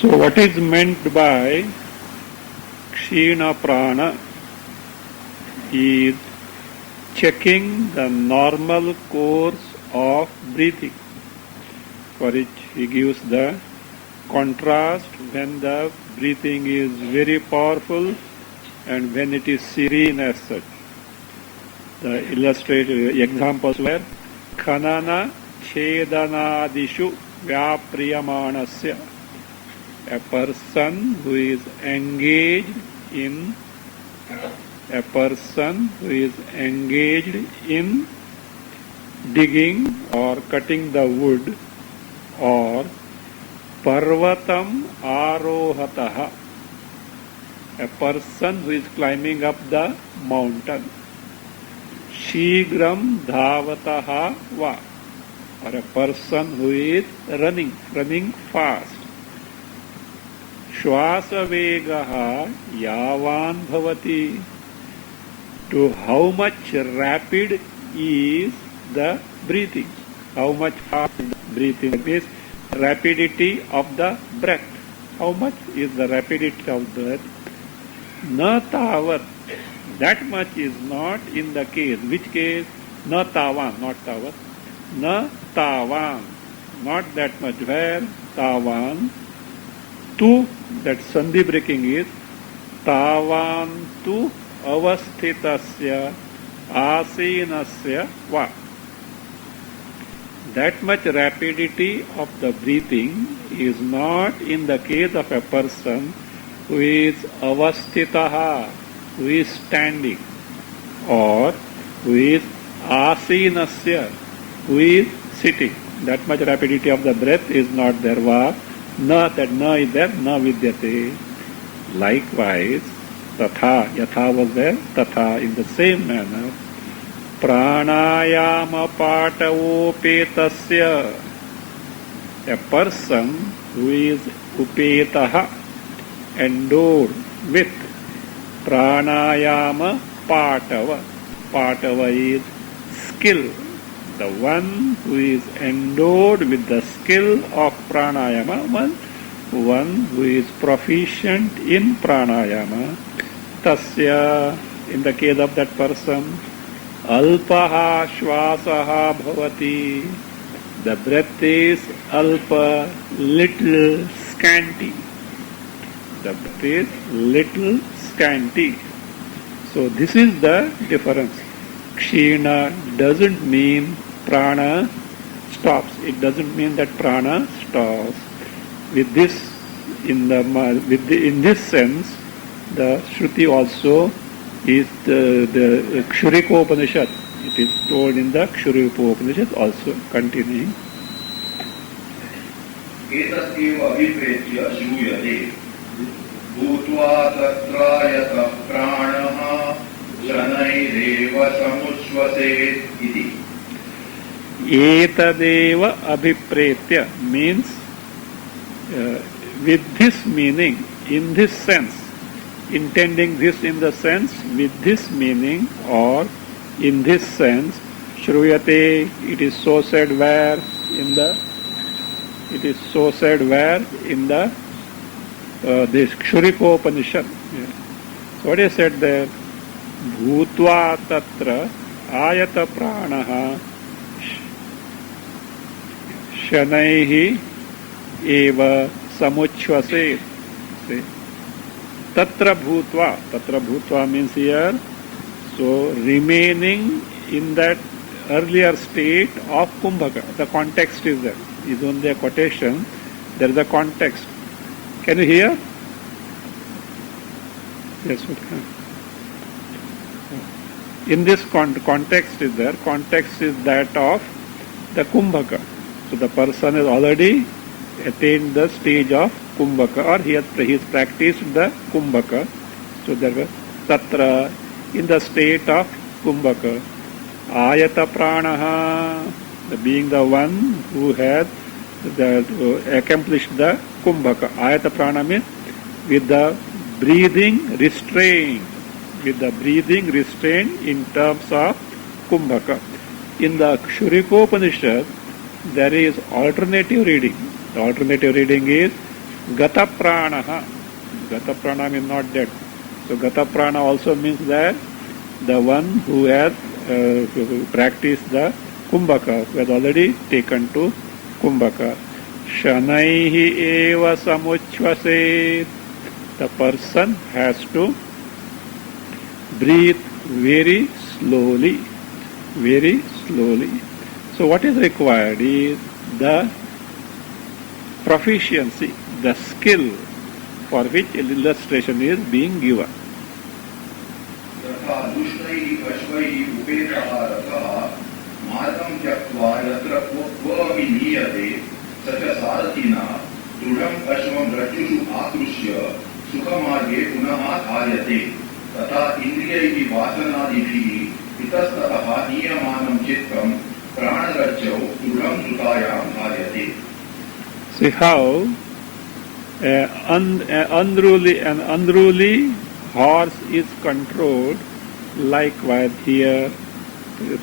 So what is meant by Kshina Prana is checking the normal course of breathing, for which he gives the contrast when the breathing is very powerful and when it is serene as such. The illustrative examples were Khanana Chedanadishu Vyapriyamanasya, a person who is engaged in digging or cutting the wood, or Parvatam Arohataha, a person who is climbing up the mountain. Shigram Dhavataha Va, or a person who is running fast. Shwasavegaha Yavan Bhavati, to how much rapid is the breathing, how much fast is the breathing, this rapidity of the breath, how much is the rapidity of the breath. Na tavat, that much is not in the case. Which case? Na tavan, not tavat. Na tavan, not that much. Where? Tavan. Tu, that sandhi breaking is tavan tu avasthitasya asinasya va. That much rapidity of the breathing is not in the case of a person who is avasthitaha, who is standing, or who is asinasya, who is sitting. That much rapidity of the breath is not there. Va. Na, that na is there, na vidyate. Likewise, tatha, yatha was there, tatha, in the same manner, pranayama patavopetasya, a person who is upetaha, endowed with pranayama patava. Patava is skill. The one who is endowed with the skill of pranayama, one who is proficient in pranayama, tasya, in the case of that person, alpaha shvasaha bhavati, the breath is alpa, little, scanty. The breath is little, scanty. So this is the difference. Kshina doesn't mean prana stops. It doesn't mean that prana stops. With this, in this sense, the Shruti also is the Kshurikopanishad. It is told in the Kshurikopanishad also, continuing. एतस्यैव अभिप्रेत्य श्रूयते भूत्वा तत्रायतः प्राणः शनैरेव समुच्छ्वसेत् इति. Etadeva abhipretya means with this meaning, in this sense, intending this in the sense, with this meaning, or in this sense, shruyate, it is so said where? In the, it is so said where? In the this Kshurikopanishad. Yeah. So what is said there? Bhutva tatra ayata pranaha shanaihi eva samuchvaset. Tatra bhutva means here, so remaining in that earlier state of Kumbhaka. The context is there. Is only a quotation. There is a context. Can you hear? Yes, we can. In this context is there. Context is that of the Kumbhaka. So the person has already attained the stage of Kumbhaka, or he has practiced the Kumbhaka. So there was Tatra, in the state of Kumbhaka. Ayata pranaha, being the one who has accomplished the Kumbhaka. Ayata prana means with the breathing restrained. With the breathing restrained in terms of Kumbhaka. In the Kshurikopanishad, there is alternative reading. The alternative reading is Gata pranaha. Gata prana means not dead. So gata prana also means that the one who has practiced the kumbhaka, who has already taken to kumbhaka. Shanaihi eva samuchvaset. The person has to breathe very slowly, very slowly. So what is required is the proficiency, the skill for which illustration is being given. तथा दुष्टैः अश्वैः उपेतः रथः मार्गं त्यक्त्वा यत्र क्व विनीयते स च सारथिना दृढम् अश्वं रज्जुषु आकृष्य सुखमार्गे पुनः धार्यते तथा इन्द्रियैः वासनादिभिः इतस्ततः नीयमानं चित्तं प्राणरज्जौ दृढं सुतायां धार्यते. See how an unruly horse is controlled. Likewise, here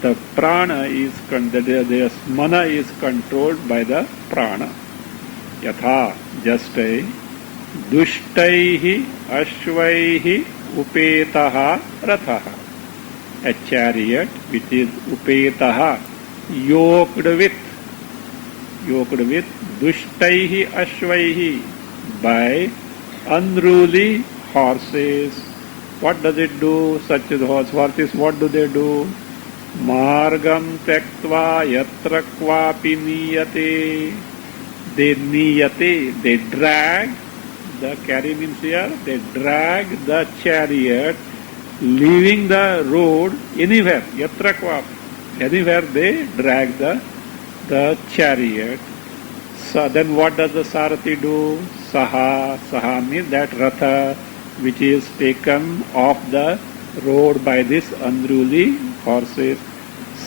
the prana is the mana is controlled by the prana. Yatha, just dushtaihi ashvaihi upetaha rathaha. A chariot which is upetaha, yoked with dushtaihi ashvaihi, by unruly horses. What does it do? Such as horses, what do? Margam tektva yatra kvapi niyate. They drag, the carry means here, they drag the chariot, leaving the road anywhere, yatra kvapi, anywhere they drag the chariot. So then what does the Sarathi do? Saha means that Ratha which is taken off the road by this unruly horses.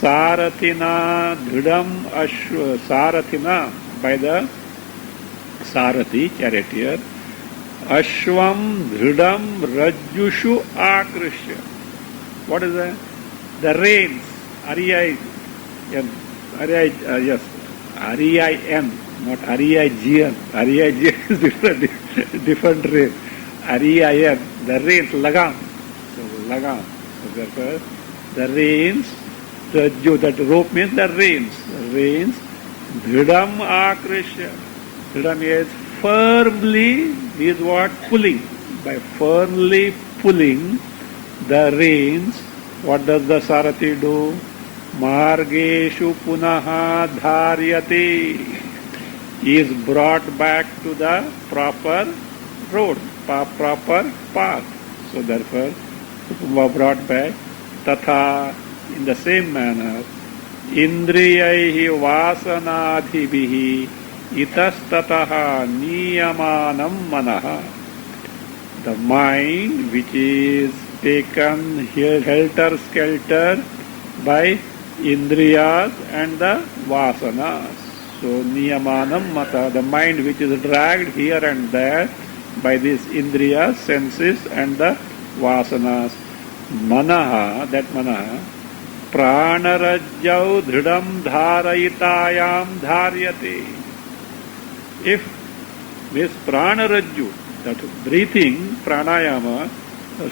Sarathina dridam ashwa. Sarathina, by the Sarathi, charioteer. Ashwam dridam rajjushu akrishya. What is that? The reins. R-E-I-N. Yes. R-E-I-N. Not R-E-I-G-N. R-E-I-G-N is different rein. R-E-I-N. The reins, lagam. So lagam. So therefore, the reins, that rope means the reins. The reins, dridam akrishya. Dridam is firmly, is what? Pulling. By firmly pulling the reins, what does the Sarathi do? Margeshu punaha dharyate. Is brought back to the proper road, proper path. So therefore, brought back. Tatha, in the same manner, indriyaihi vasanadhibihi itastataha niyamanam manaha. The mind which is taken helter-skelter by indriyas and the vasanas. So niyamanam mata, the mind which is dragged here and there by these indriyas, senses and the vasanas. Manaha, that manaha, pranarajjau dhridam dharayitayam dharyate. If this pranarajju, that breathing, pranayama,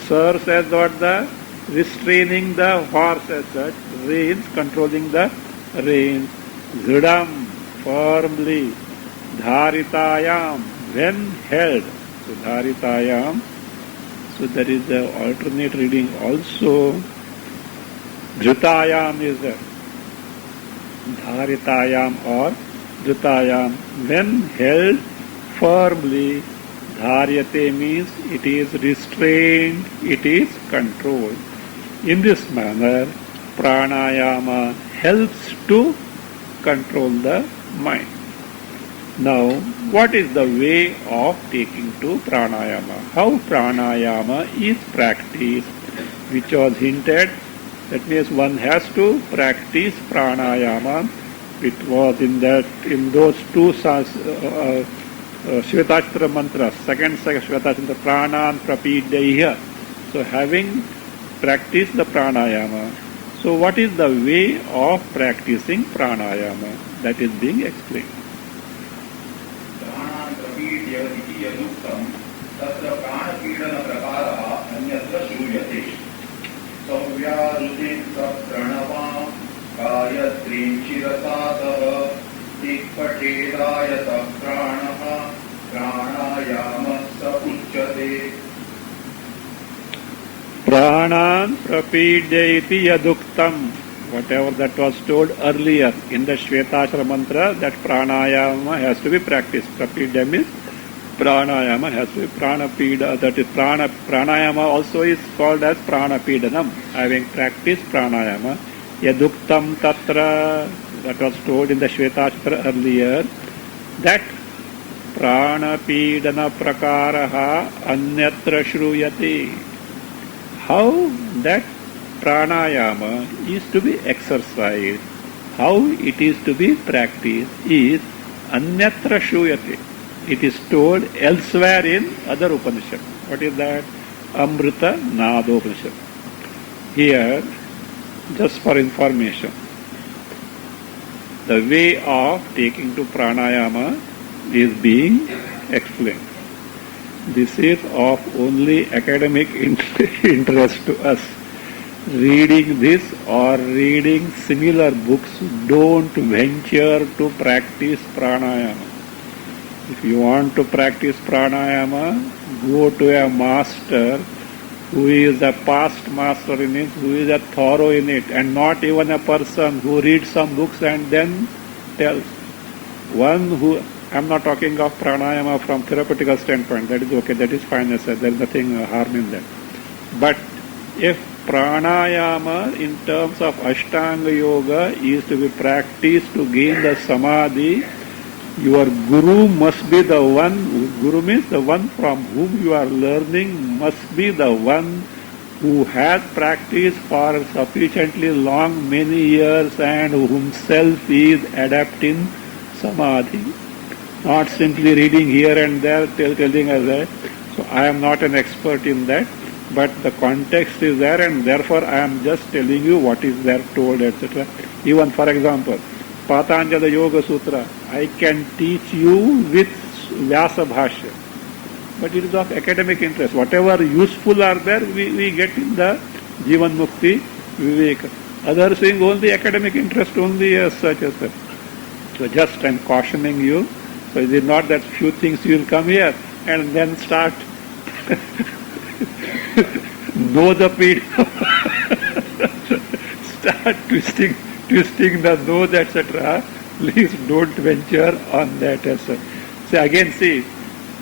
serves as what? The restraining the horse as such, reins, controlling the reins. Dhridam, firmly. Dharitayam, when held. So dharitayam. So there is the alternate reading also. Dhrutayam is there. Dharitayam or Dhrutayam. When held firmly, Dharyate means it is restrained, it is controlled. In this manner, pranayama helps to control the mind. Now, what is the way of taking to pranayama? How pranayama is practiced, which was hinted. That means one has to practice pranayama. It was in those two Shvetashtra mantras, second Shvetashtra, pranan prapidaiha. So having practiced the pranayama, so what is the way of practicing pranayama? That is being explained. प्राणान् प्रपीड्य द्वितीय यदुक्तं तत्र प्राणपीडनप्रकारः अन्यत्र श्रूयते। सव्याहृतिं प्रणवां गायत्रीं शिरसा सह दिक्पठेदायतः प्राणः प्राणायामः स उच्यते। Pranan prapidyaiti yaduktam. Whatever that was told earlier in the Shvetashra mantra, that pranayama has to be practiced. Prapidya means pranayama has to be pranapida. That is pranayama also is called as pranapidanam. Having practiced pranayama, yaduktam tatra, that was told in the Shvetashra earlier, that pranapidana prakaraha anyatra shruyate. How that pranayama is to be exercised, how it is to be practiced is anyatra shruyate. It is told elsewhere in other Upanishad. What is that? Amrita Nadopanishad. Here, just for information, the way of taking to pranayama is being explained. This is of only academic interest to us. Reading this or reading similar books, don't venture to practice pranayama. If you want to practice pranayama, go to a master who is a past master in it, who is a thorough in it, and not even a person who reads some books and then tells. One who, I'm not talking of pranayama from therapeutical standpoint, that is okay, that is fine, I said, there is nothing harm in that. But if pranayama in terms of Ashtanga Yoga is to be practiced to gain the samadhi, your guru must be the one, guru means the one from whom you are learning must be the one who has practiced for sufficiently long, many years, and himself is adapting samadhi. Not simply reading here and there, telling us that. So I am not an expert in that, but the context is there, and therefore I am just telling you what is there told, etc. Even for example, Patanjala Yoga Sutra, I can teach you with Vyasa Bhashya, but it is of academic interest. Whatever useful are there, we get in the Jivan Mukti, Viveka. Other things only academic interest only as such as that. So just I am cautioning you. So it is not that few things you will come here and then start know the pid, start twisting the nose, etc. Please don't venture on that as such. So again, see,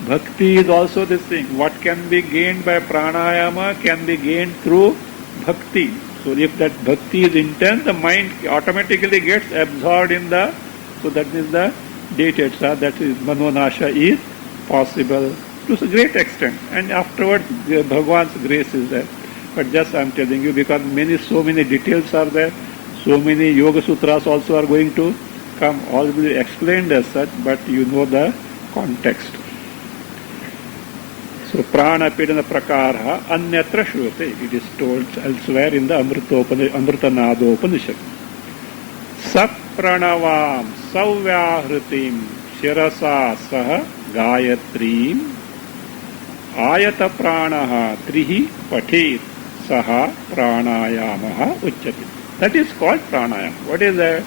bhakti is also this thing. What can be gained by pranayama can be gained through bhakti. So if that bhakti is intense, the mind automatically gets absorbed in the, so that means the deity, that is manonasha is possible to a great extent. And afterwards, Bhagavan's grace is there. But just I am telling you, because so many details are there, so many Yoga Sutras also are going to come, all will be explained as such, but you know the context. So prana pidana prakara anyatra shruyate. It is told elsewhere in the Amrita Nadopanishad. Sapranavam savyahritim shirasa saha gayatrim ayata pranaha trihi pathet saha pranayamaha uchyate. That is called pranayama. What is that?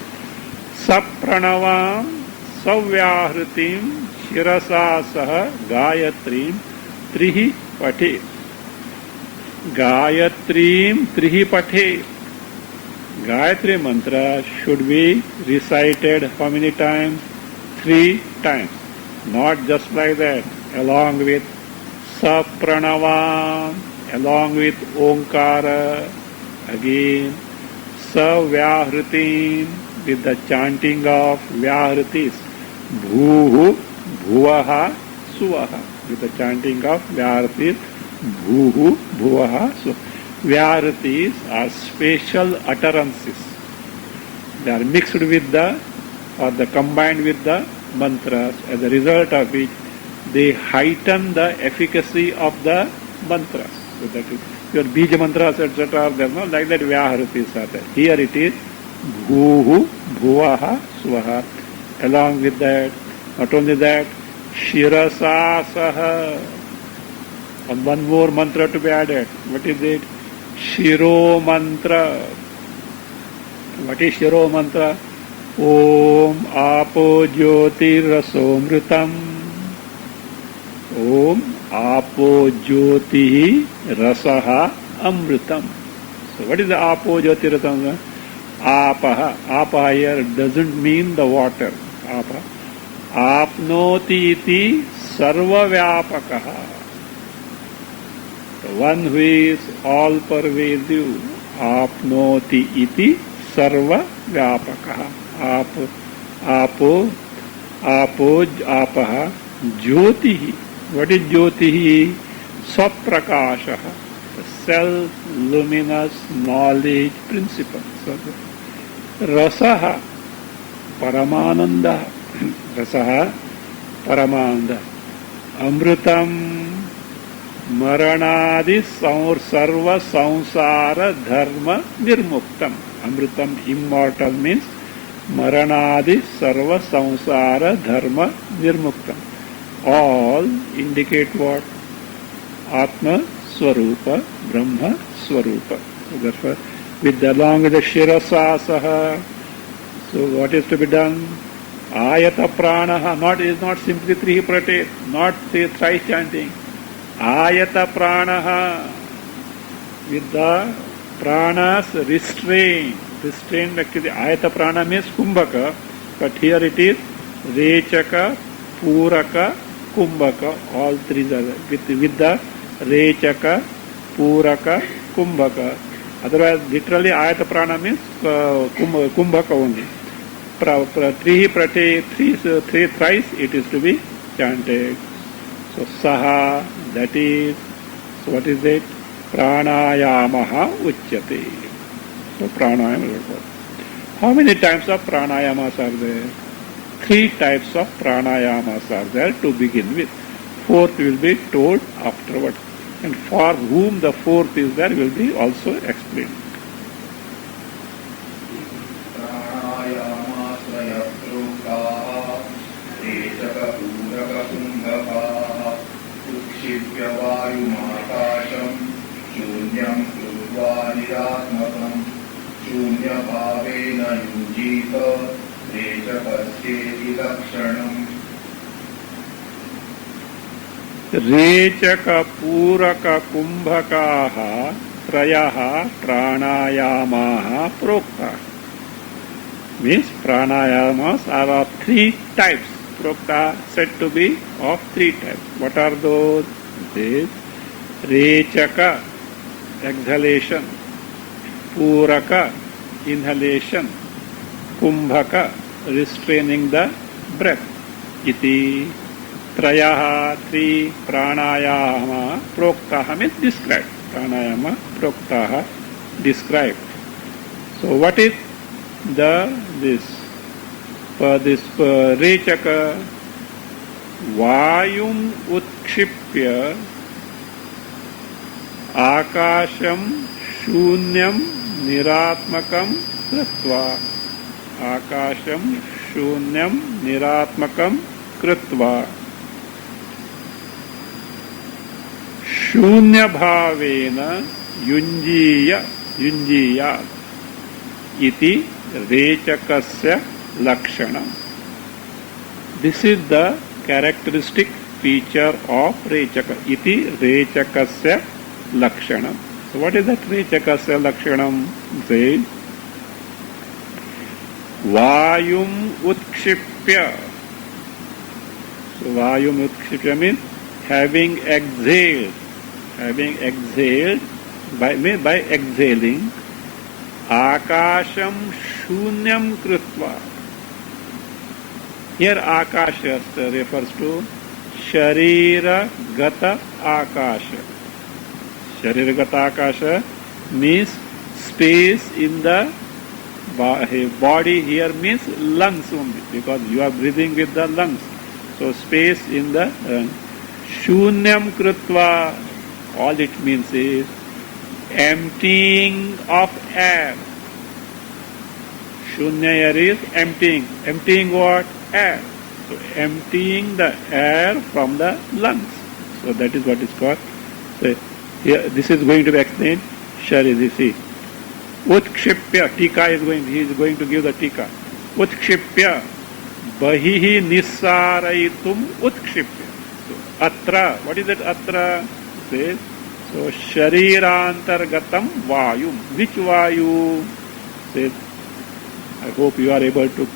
Sapranavam savyahritim shirasa saha gayatrim trihi pathet. Gayatrim trihi pathet. Gayatri mantra should be recited how many times? 3 times. Not just like that. Along with Sapranavam, along with Omkara, again Savyahritim, with the chanting of Vyahritis. Bhuhu, Bhuvaha, Suvaha, with the chanting of Vyahritis. Bhuhu, Bhuvaha, Suvaha. Vyahritis are special utterances. They are mixed with the, or the combined with the mantras, as a result of which they heighten the efficacy of the mantras. So that is, your bija mantras, etc. are there, no? Like that Vyahritis are there. Here it is Bhuhu, Bhuvaha, Swaha. Along with that, not only that, Shirasa Saha. And one more mantra to be added. What is it? Shiro mantra. What is Shiro mantra? Om Apo Jyoti Rasomritam. Om Apo Jyoti Rasaha Amritam. So what is the Apo Jyoti Rasaha? Apaha. Apaha here doesn't mean the water. Apa. Apnoti iti sarva vyapakaha. The one who is all pervasive. Apnoti iti sarva vyapakaha. Apo apaha jyotihi. What is jyotihi? Swaprakashaha. The self-luminous knowledge principle. Rasaha Paramananda. Rasaha Paramananda. Amritam Maranadi Sarva Samsara Dharma Nirmuktam. Amritam immortal means Maranadi Sarva Samsara Dharma Nirmuktam. All indicate what? Atma Swarupa, Brahma Swarupa. So therefore, along with the Shirasasaha, so what is to be done? Ayata Pranaha, is not simply Trihi Pratet, not thrice chanting. Ayata Pranaha, with the pranas restrained actually. Ayata Prana means Kumbhaka, but here it is Rechaka, Puraka, Kumbhaka, all three are with the Rechaka, Puraka, Kumbhaka. Otherwise, literally, Ayata Prana means Kumbhaka only. Trihi Prate, three thrice it is to be chanted. So, Saha, that is, so what is it? Pranayamaha Uchyate. So, Pranayama. How many types of Pranayamas are there? 3 types of Pranayamas are there to begin with. 4th will be told afterwards. And for whom the 4th is there will be also explained. Rechaka Puraka Kumbhakaha Trayaha Pranayamaha Prokta. Means pranayamas are of 3 types. Prokta said to be of 3 types. What are those? This Rechaka, exhalation. Puraka, inhalation. Kumbhaka, restraining the breath. Iti Trayaha, 3 pranayama proktaha means described. Pranayama proktaha described. So what is this Rechaka? Vayum utkshipya akasham shunyam niratmakam kritva. Akasham shunyam niratmakam kritva. Shunya bhavena yunjiya iti rechakasya lakshanam. This is the characteristic feature of rechaka. Iti rechakasya lakshanam. So what is that rechakasya lakshanam? Say Vayum utkshipya. So Vayum utkshipya means having exhaled by exhaling. Akasham shunyam kritva. Here akasha refers to sharira gata akasha. Sharira gata akasha means space in the body. Here means lungs only, because you are breathing with the lungs. So space in the shunyam kritva, all it means is emptying of air. Shunya here is emptying. Emptying what? Air. So emptying the air from the lungs. So that is what is called. So here, this is going to be explained. Sharidi, see. Utkshipya, tika is going, he is going to give the tika. Utkshipya, bahihi nissarayitum utkshipya. So atra, what is that atra? Says, so sharirantargatam vayum. Which vayu? Says, I hope you are able to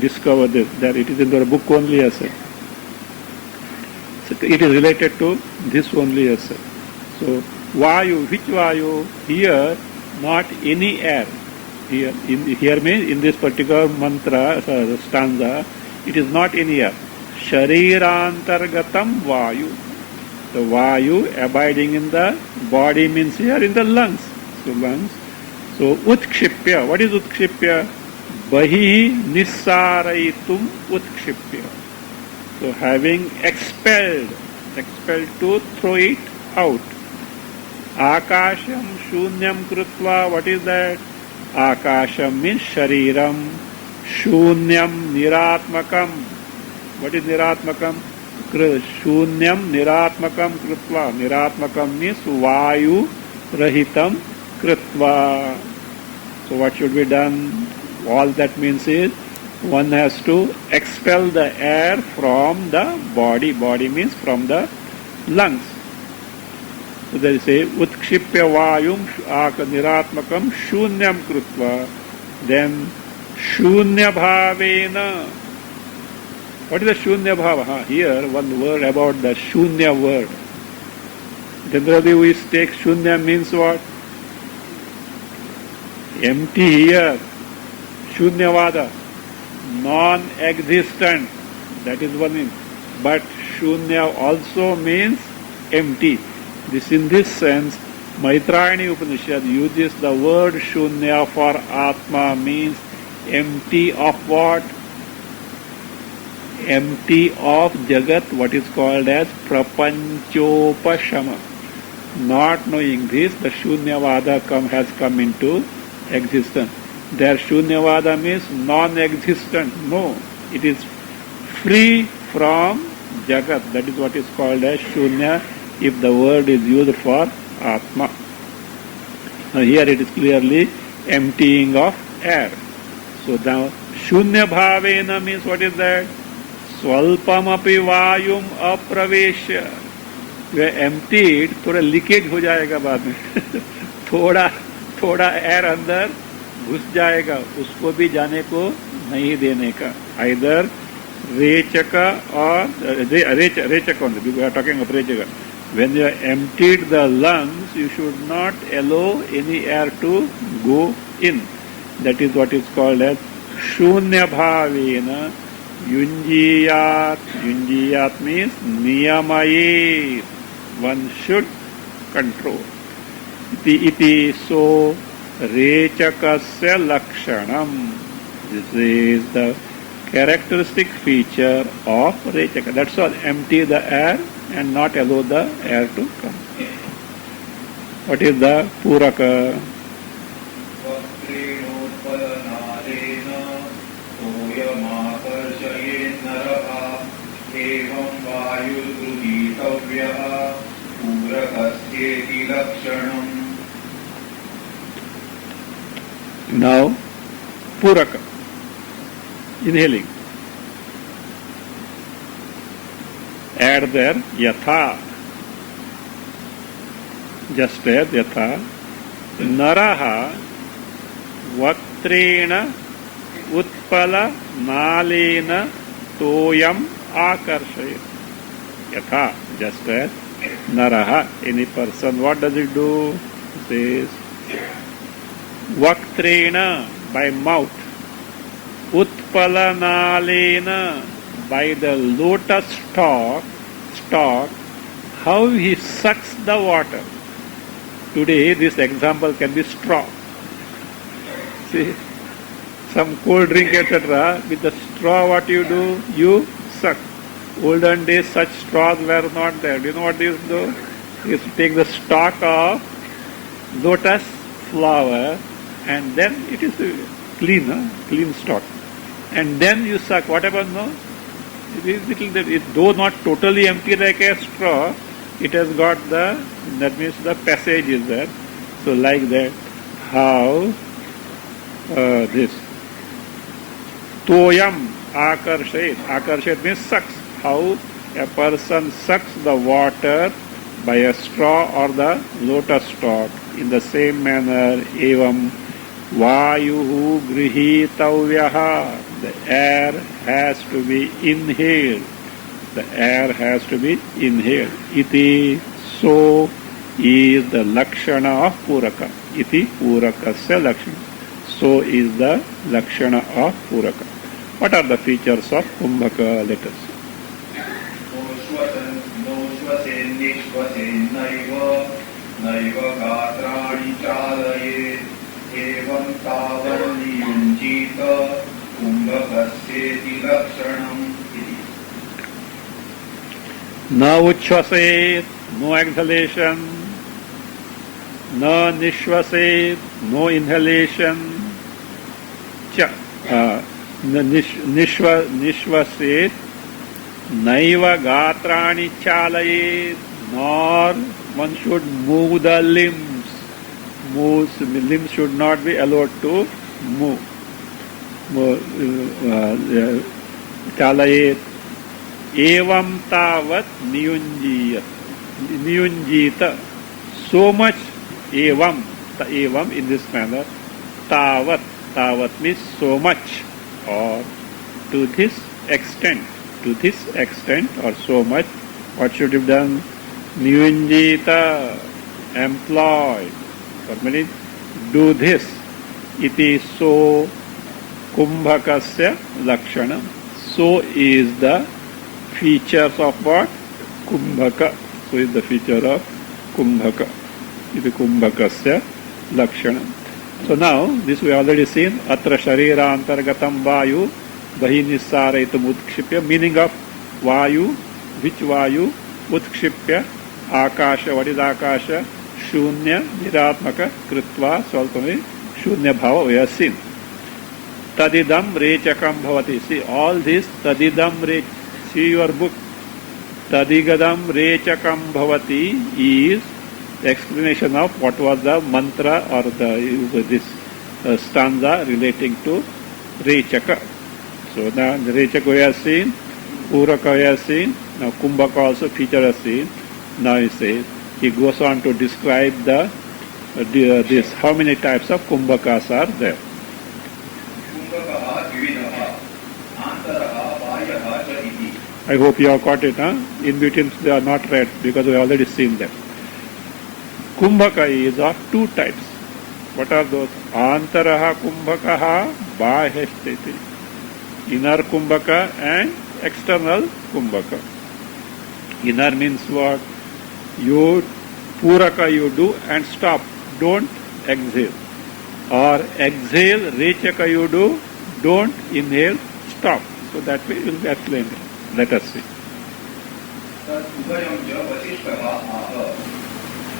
discover this, that it is in the book only as such. So it is related to this only as such. So vayu, which vayu? Here, not any air. Here means in this particular mantra, stanza, it is not any air. Sharirantargatam vayu. The vayu abiding in the body means here in the lungs. So lungs. So utkshipya. What is utkshipya? Bahi nissarayitum utkshipya. So having expelled to throw it out. Akasham shunyam krutva. What is that? Akasham means shariram. Shunyam niratmakam. What is niratmakam? Shunyam niratmakam krutva. Niratmakam means vayu rahitam krutva. So what should be done? All that means is one has to expel the air from the body. Body means from the lungs. So they say utkshipya vayum niratmakam shunyam krutva. Then shunya bhavena. What is the shunya bhava? Here one word about the shunya word. Generally we take shunya means what? Empty here. Shunyavada. Non-existent. That is one meaning. But shunya also means empty. This in this sense, Maitrayani Upanishad uses the word shunya for Atma, means empty of what? Empty of Jagat, what is called as Prapanchopashama. Not knowing this, the Shunyavada has come into existence. Their Shunyavada means non-existent. No, it is free from Jagat. That is what is called as Shunya if the word is used for Atma. Now here it is clearly emptying of air. So now Shunya Bhavena means what is that? Swalpamapi vayum apraveshya. You are emptied, थोड़ा leakage हो जाएगा बाद में थोड़ा air अंदर घुस जाएगा, उसको भी जाने को नहीं देने का. Either rechaka or rechaka. We are talking of rechaka. When you are emptied the lungs, you should not allow any air to go in. That is what is called as shunya bhavena yunjiyat. Yunjiyat means niyamayet. One should control. Iti so rechakasya lakshanam. This is the characteristic feature of rechaka. That's all. Empty the air and not allow the air to come. What is the puraka? Now, puraka, inhaling. Add there yatha. Just add yatha. Naraha vatrena utpala nalena toyam akarshayat. Yatha, just add. Naraha, any person, what does it do? It says vatrena, by mouth. Utpala nalena, by the lotus stalk, how he sucks the water. Today this example can be straw. See, some cold drink etc. With the straw what you do? You suck. Olden days such straws were not there. Do you know what they used to do? They used to take the stalk of lotus flower and then it is clean stalk. And then you suck. What happens now? Though not totally empty like a straw, it has got that means the passage is there. So like that, how this toyam akarshet means sucks. How a person sucks the water by a straw or the lotus stalk. In the same manner, evam vayuhu grihitavyaha. The air has to be inhaled. The air has to be inhaled. Iti, so is the lakshana of puraka. Iti purakasya lakshana. So is the lakshana of puraka. What are the features of kumbhaka? Let us see. नैव गात्राणि चालयेत् एवं तावन्नियुञ्जीत कुम्भकस्येति लक्षणम् इति. न uchvaset, no exhalation. न nishvaset, no inhalation. Nishvaset, naiva gatrani chalayet, nor one should move the limbs. Limbs should not be allowed to move. Chalayet. Evam tavat niyunjita. So much evam in this manner. Tavat means so much, or to this extent or so much. What should have done? Niyunjita, employ. What means? Do this. Iti so kumbhakasya lakshana. So is the features of what? Kumbhaka. So is the feature of kumbhaka. Iti kumbhakasya lakshana. So now, this we already seen. Atra sharira antargatam vayu bahi nissaraitum utkshipya. Meaning of vayu. Which vayu? Utkshipya. Akasha. What is akasha? Shunya niratmaka kritva. So also shunya bhava we have seen. Tadidam rechakam bhavati. See all this tadidam rech. See your book. Tadigadam rechakam bhavati is the explanation of what was the mantra or this stanza relating to rechaka. So now the rechaka we have seen, puraka we have seen, now kumbhaka also feature has seen. Now he goes on to describe this how many types of kumbhakas are there. I hope you have caught it, huh? In between they are not read because we have already seen them. Kumbhaka is of two types. What are those? Antaraha kumbhakaha bahesthiti. Inner kumbhaka and external kumbhaka. Inner means what? You puraka you do and stop. Don't exhale. Or exhale, rechaka you do, don't inhale, stop. So that way will be explained. Let us see.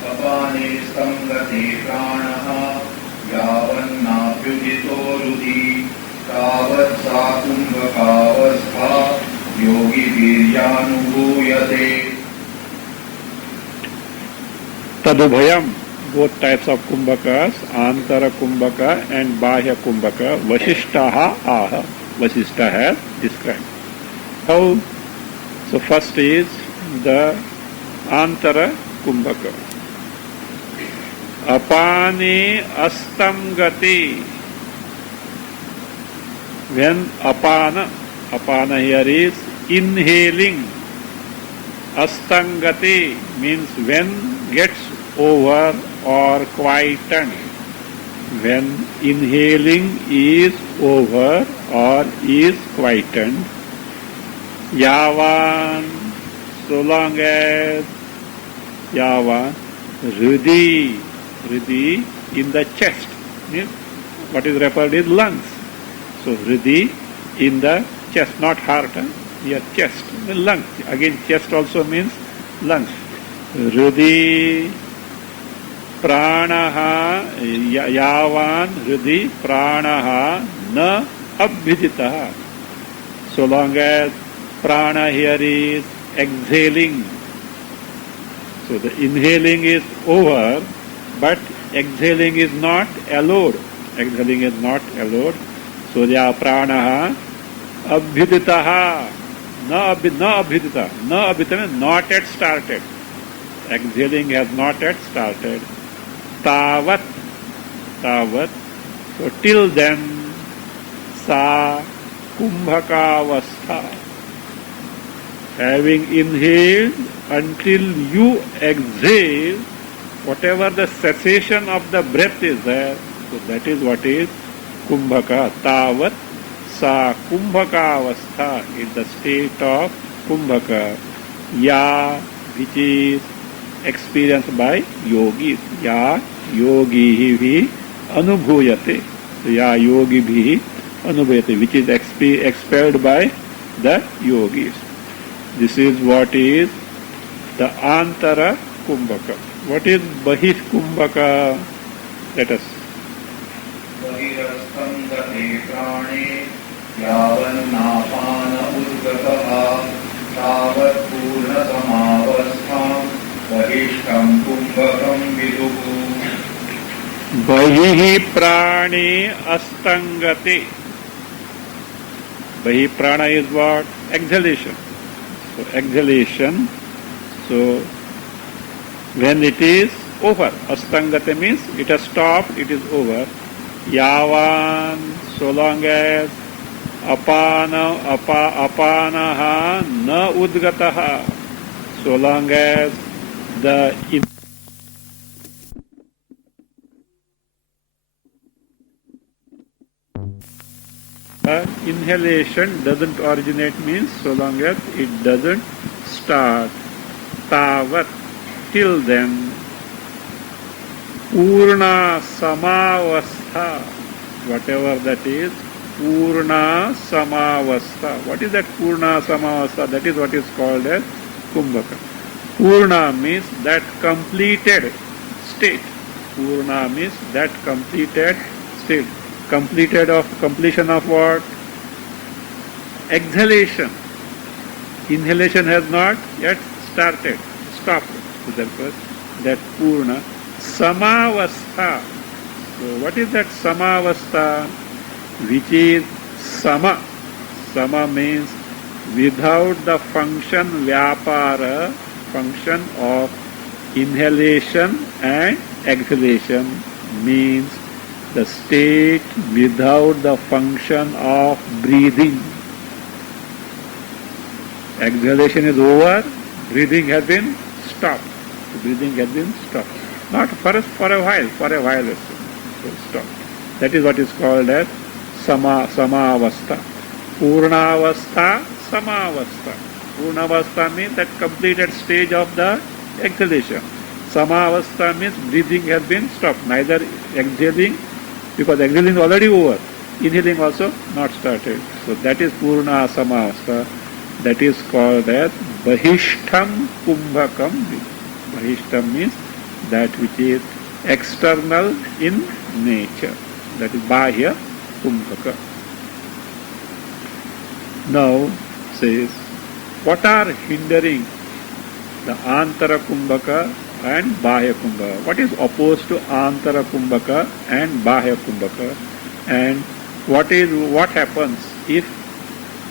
अपाने संगते प्राणः यावन्नाभ्युदितो रुधि तावत् सा कुम्भकावस्था योगिवीर्यानुभूयते. Tadubhayam, both types of kumbhakas, antara kumbhaka and bahya kumbhaka, Vasishtaha aha. Vasishta has described. How? So first is the antara kumbhaka. Apane astam gati. When apana here is inhaling. Astangati means when gets over or quietened. When inhaling is over or is quietened. Yavan, so long as Yavan, Hridi in the chest. What is referred is lungs. So Hridi in the chest, not heart. Here chest, lungs. Again chest also means lungs. Hridi pranaha yavan hridi pranaha na abhijitaha. So long as Prana here is exhaling. So the inhaling is over, but exhaling is not allowed. Exhaling is not allowed. So ya pranaha abhiditaha. Na abhidita. Na abhidita means not yet started. Exhaling has not yet started. Tavat. Tavat. So till then, sa kumbhakavastha. Having inhaled until you exhale, whatever the cessation of the breath is there, so that is what is kumbhaka. Tavat sa kumbhakavastha is the state of kumbhaka. Ya, which is experienced by yogis. Ya yogi bhi anubhuyate. Ya yogi bhi anubhuyate, which is expelled by the yogis. This is what is the antara kumbhaka. What is bahir kumbhaka? Let us. बहिरस्तं गते प्राणे यावन्नापान उद्गतः तावत् पूर्णसमावस्थां बहिष्ठं कुम्भकं विदुः. Bahihi prane astangate. Bahi prana is what? Exhalation. So exhalation. So when it is over, astangate means it has stopped, it is over. Yavan, so long as apanaha na udgataha, so long as the inhalation doesn't originate means so long as it doesn't start. Tavat, till then. Purna samavastha, whatever that is, Purna samavastha. What is that Purna samavastha? That is what is called as kumbhaka. Purna means that completed state. Purna means that completed state. Completion of what? Exhalation. Inhalation has not yet started, stopped. So therefore, that Purna samavastha. So what is that samavastha? Which is sama. Sama means without the function vyapara, function of inhalation and exhalation, means the state without the function of breathing. Exhalation is over, breathing has been stopped. Breathing has been stopped. Not for a while also. So stop. That is what is called as samavastha. Purnavastha, samavastha. Purnavastha means that completed stage of the exhalation. Samavastha means breathing has been stopped. Neither exhaling, because exhaling is already over. Inhaling also not started. So that is Purna samavastha. That is called as Bahishtham kumbhakam. Bahishtham means that which is external in nature. That is Bahya kumbhaka. Now says, what are hindering the Antara kumbhaka and Bahya kumbhaka? What is opposed to Antara kumbhaka and Bahya kumbhaka? And what happens if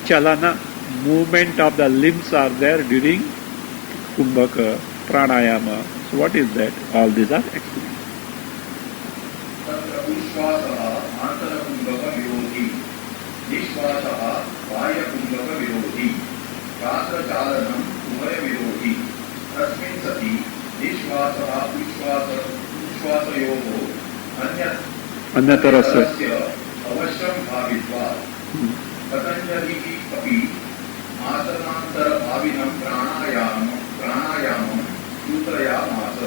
chalana, movement of the limbs are there during kumbhaka, pranayama? So what is that? All these are explained. तत्र उच्छ्वासः आन्तरकुम्भकविरोधी, निःश्वासः बाह्यकुम्भकविरोधी, गात्रचालनम् उभयविरोधी. तस्मिन् सति निःश्वासः उच्छ्वासयोः अन्यतरस्य अवश्यं भावित्वात्. पतञ्जलिः अपि आसनान्तरभाविनं प्राणायामं सूत्रयामास.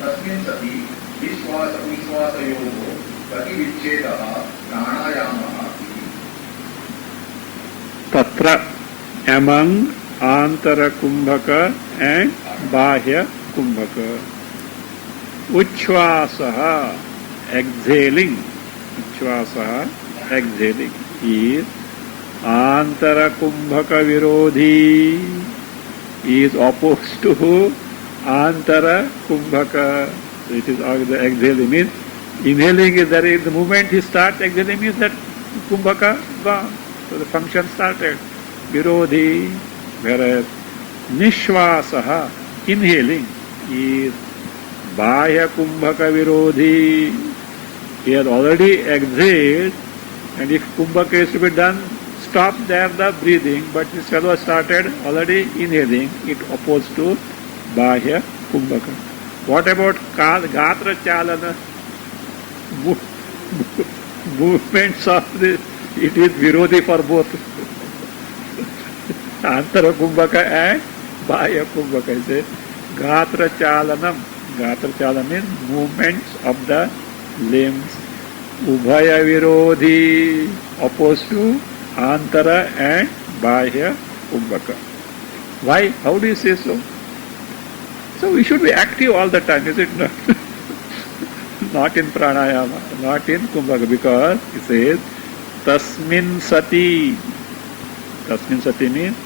तस्मिन् सति निःश्वास उच्छ्वासयोः प्रतिविच्छेदः प्राणायामः इति. Tatra, among Antara kumbhaka and Bahya kumbhaka. Uchvasaha, exhaling. Uchvasaha, exhaling, is Antara kumbhaka virodhi is opposed to antara kumbhaka. So it is the exhaling means inhaling is there. The moment he starts exhaling means that kumbhaka gone. So the function started. Virodhi, whereas nishvasaha, inhaling, is bahya kumbhaka virodhi. He has already exhaled, and if kumbhaka is to be done, stop there the breathing, but this fellow started already inhaling, it opposed to bahya kumbhaka. What about gatra chalana? Movements of this, it is virodhi for both. Antara kumbhaka and bahya kumbhaka. It says gatra chalanam. Gatra chalanam means movements of the limbs. Ubhaya virodhi, opposed to antara and bahya kumbhaka. Why? How do you say so? So we should be active all the time, is it not? Not in pranayama, not in kumbhaka, because it says tasmin sati. Tasmin sati means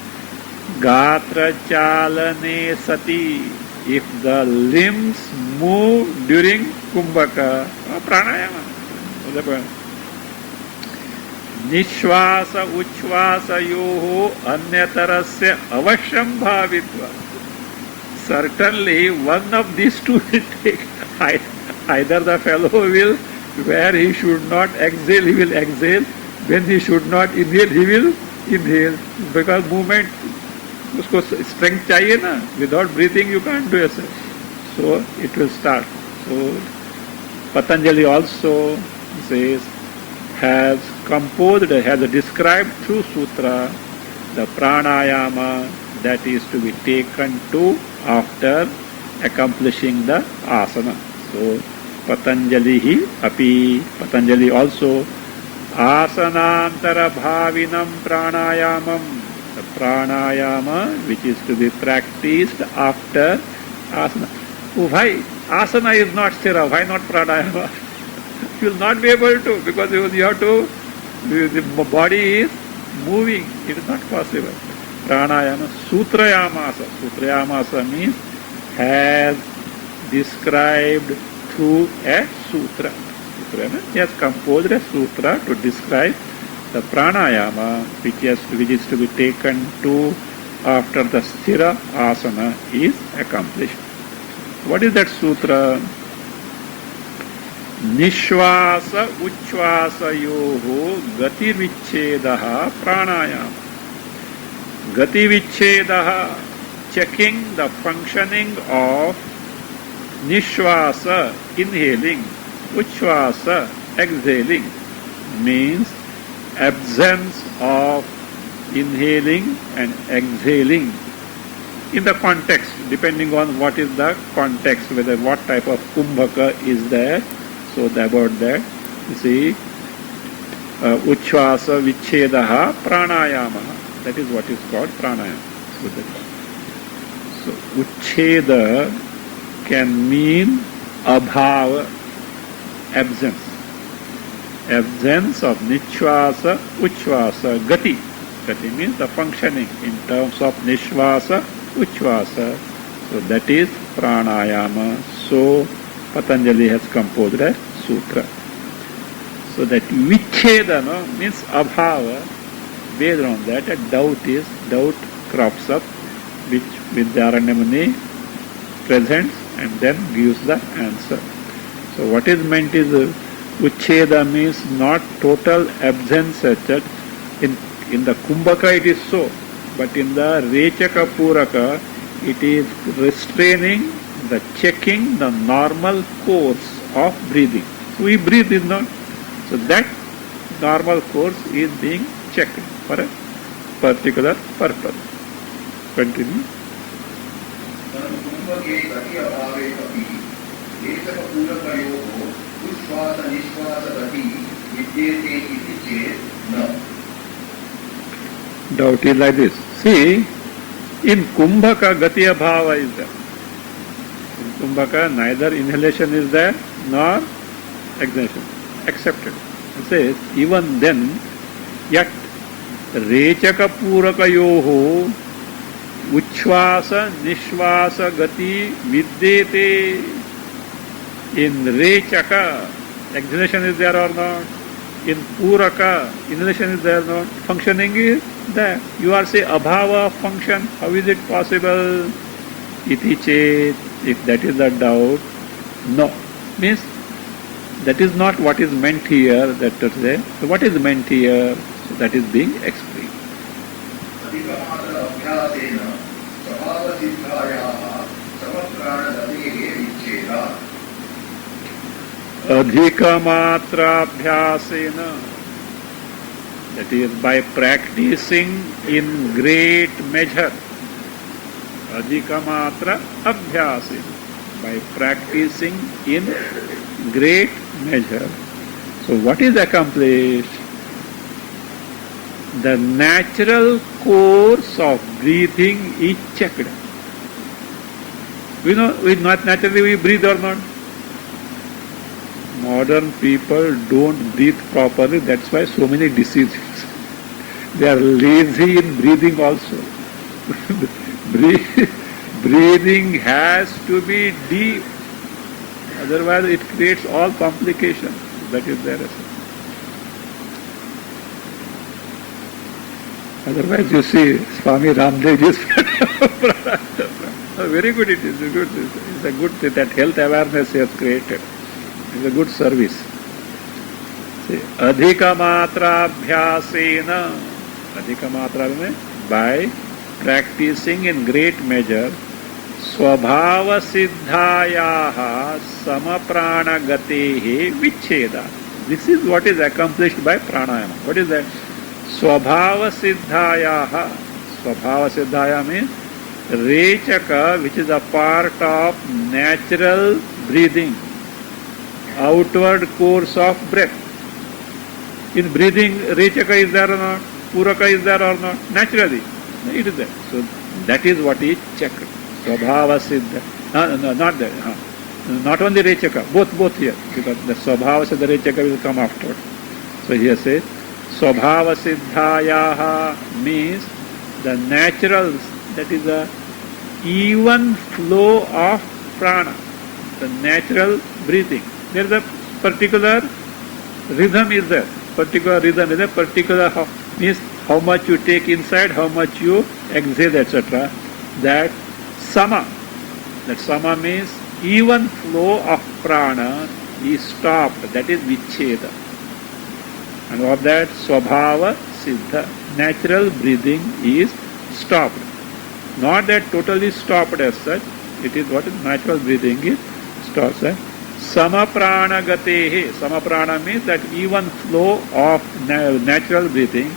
gatra chalane sati. If the limbs move during kumbhaka, pranayama. Nishvasa uchvasa yoho anyatarasya avashyam bhavitva. Certainly one of these two will take. Either the fellow will, where he should not exhale, he will exhale. When he should not inhale, he will inhale. Because movement, usko strength chahiye na. Without breathing, you can't do it. So it will start. So Patanjali also says, has composed, has described through sutra the pranayama that is to be taken to after accomplishing the asana. So Patanjali also asanantara bhavinam pranayamam, the pranayama which is to be practiced after asana. Oh, why? Asana is not sthira, why not pranayama? You will not be able to, because you have to, the body is moving, it is not possible. Pranayama, sutrayamasa. Sutrayamasa means has described through a sutra. He has composed a sutra to describe the pranayama which is to be taken to after the sthira asana is accomplished. What is that sutra? Nishvasa uchvasa yoho gati vichchedaha pranayama. Gati vichchedaha, checking the functioning of nishvasa, inhaling, uchvasa, exhaling, means absence of inhaling and exhaling. In the context, depending on what is the context, whether what type of kumbhaka is there, so about that, you see, uchvasa vichchedaha pranayama. That is what is called pranayama. So uchcheda can mean abhava, absence. Absence of nishvasa, uchvasa, gati. Gati means the functioning in terms of nishvasa, uchvasa. So that is pranayama. So Patanjali has composed a sutra. So that vichcheda means abhava. Based on that, a doubt crops up, which Vidyaranya Muni presents and then gives the answer. So what is meant is uchcheda means not total absence such that in the kumbhaka it is so, but in the rechaka puraka it is restraining the checking the normal course of breathing. So we breathe is not. So that normal course is being checked for a particular purpose. Continue. Doubt is like this. See, in kumbhaka gati abhava is there. In kumbhaka neither inhalation is there nor exhalation. Accepted. It says, even then, yet रेचक पूरकयोः उच्छ्वास निश्वास गति विद्यते. In rechaka, exhalation is there or not? In puraka, inhalation is there or not? Functioning is there. You are say abhava of function. How is it possible? Iti chet, if that is the doubt, no. Means that is not what is meant here. That to say. So what is meant here? So that is being explained. Adhikamatrabhyasena, that is by practicing in great measure. Adhikamatra abhyasena, by practicing in great measure. So what is accomplished? The natural course of breathing is checked. We know, not naturally we breathe or not. Modern people don't breathe properly, that's why so many diseases. They are lazy in breathing also. Breathing has to be deep, otherwise it creates all complications. That is their essence. Otherwise you see Swami Ramdev just very good it is. It's a good that health awareness he has created. It's a good service. See, adhikamatra-abhyasena, adhikamatra means by practicing in great measure, swabhava siddhayaha samaprana-gatehe vicheda. This is what is accomplished by pranayama. What is that? Swabhava siddhayaha. Swabhava siddhaya means rechaka, which is a part of natural breathing, outward course of breath. In breathing, rechaka is there or not? Puraka is there or not? Naturally, it is there. So that is what is checked. Swabhava siddha. No, not that. Not only rechaka, both here, because the swabhava siddha rechaka will come after. So here says, swabhava siddhayaha means the natural, that is the even flow of prana, the natural breathing. There is a particular rhythm is there. Particular rhythm is there. Particular means how much you take inside, how much you exhale, etc. That sama. That sama means even flow of prana is stopped. That is vicheda. And of that swabhava siddha, natural breathing is stopped. Not that totally stopped as such. It is what is natural breathing is stopped. Samaprana gatehe. Samaprana means that even flow of natural breathing,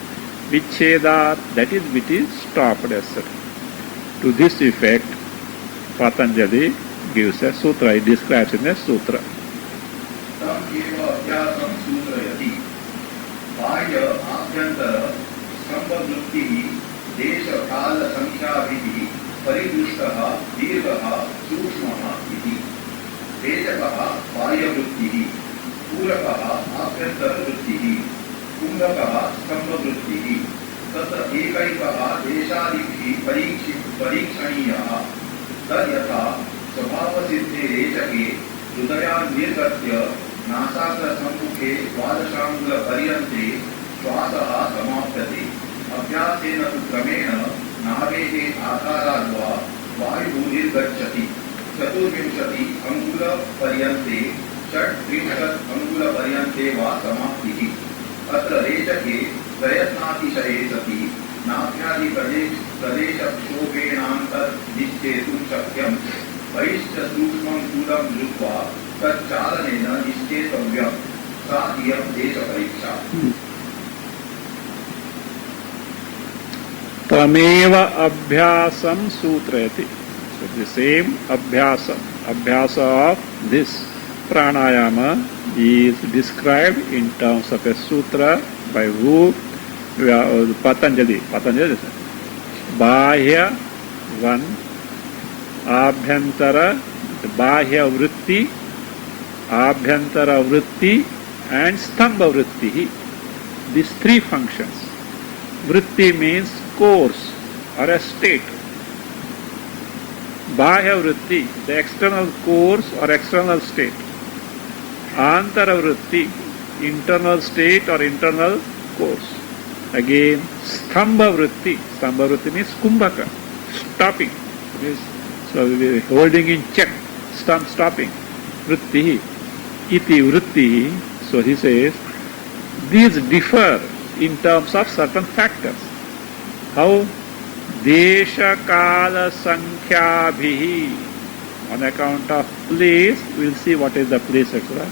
vicheda, that is which is stopped as such. To this effect, Patanjali gives a sutra. It describes in a sutra. देश काल संख्याभिः परिदुष्टः दीर्घः सूक्ष्मः इति. रेचकः बाह्यवृत्तिः, पूरकः आभ्यन्तरवृत्तिः, कुम्भकः स्तम्भवृत्तिः. तत्र एकैकः देशादिभिः परीक्षणीयः. तद्यथा स्वभावसिद्धे रेचके हृदयात् निर्गत्य नासाग्रसम्मुखे द्वादशाङ्गुलपर्यन्ते श्वासः समाप्यते. अभ्यासेन तु क्रमेण नाभेः आधाराद्वा वायुः निर्गच्छति. 24 अङ्गुलपर्यन्ते 36 अङ्गुलपर्यन्ते वा समाप्तिः. अत्र रेचके प्रयत्नातिशये सति नाभ्यादिप्रदेशक्षोभेणान्तर्निश्चेतुं शक्यं. बहिश्च सूक्ष्मं स्थूलं धृत्वा तच्चालनेन निश्चेतव्यं. सा इयं देशपरीक्षा. Tameva abhyasam sutrayati. So the same abhyasa of this pranayama is described in terms of a sutra by who? Patanjali. Patanjali says, Bahya 1, Abhyantara, Bahya Vritti, Abhyantara Vritti and Stambha Vritti. These three functions. Vritti means course or a state. Bahya vritti, the external course or external state. Antara vritti, internal state or internal course. Again, stambha vritti. Stambha vritti means kumbhaka, stopping. Means, so we are holding in check, stopping. Vritti, iti vritti. So he says, these differ in terms of certain factors. How? Desha kala sankhya on account of place, we'll see what is the place, etc.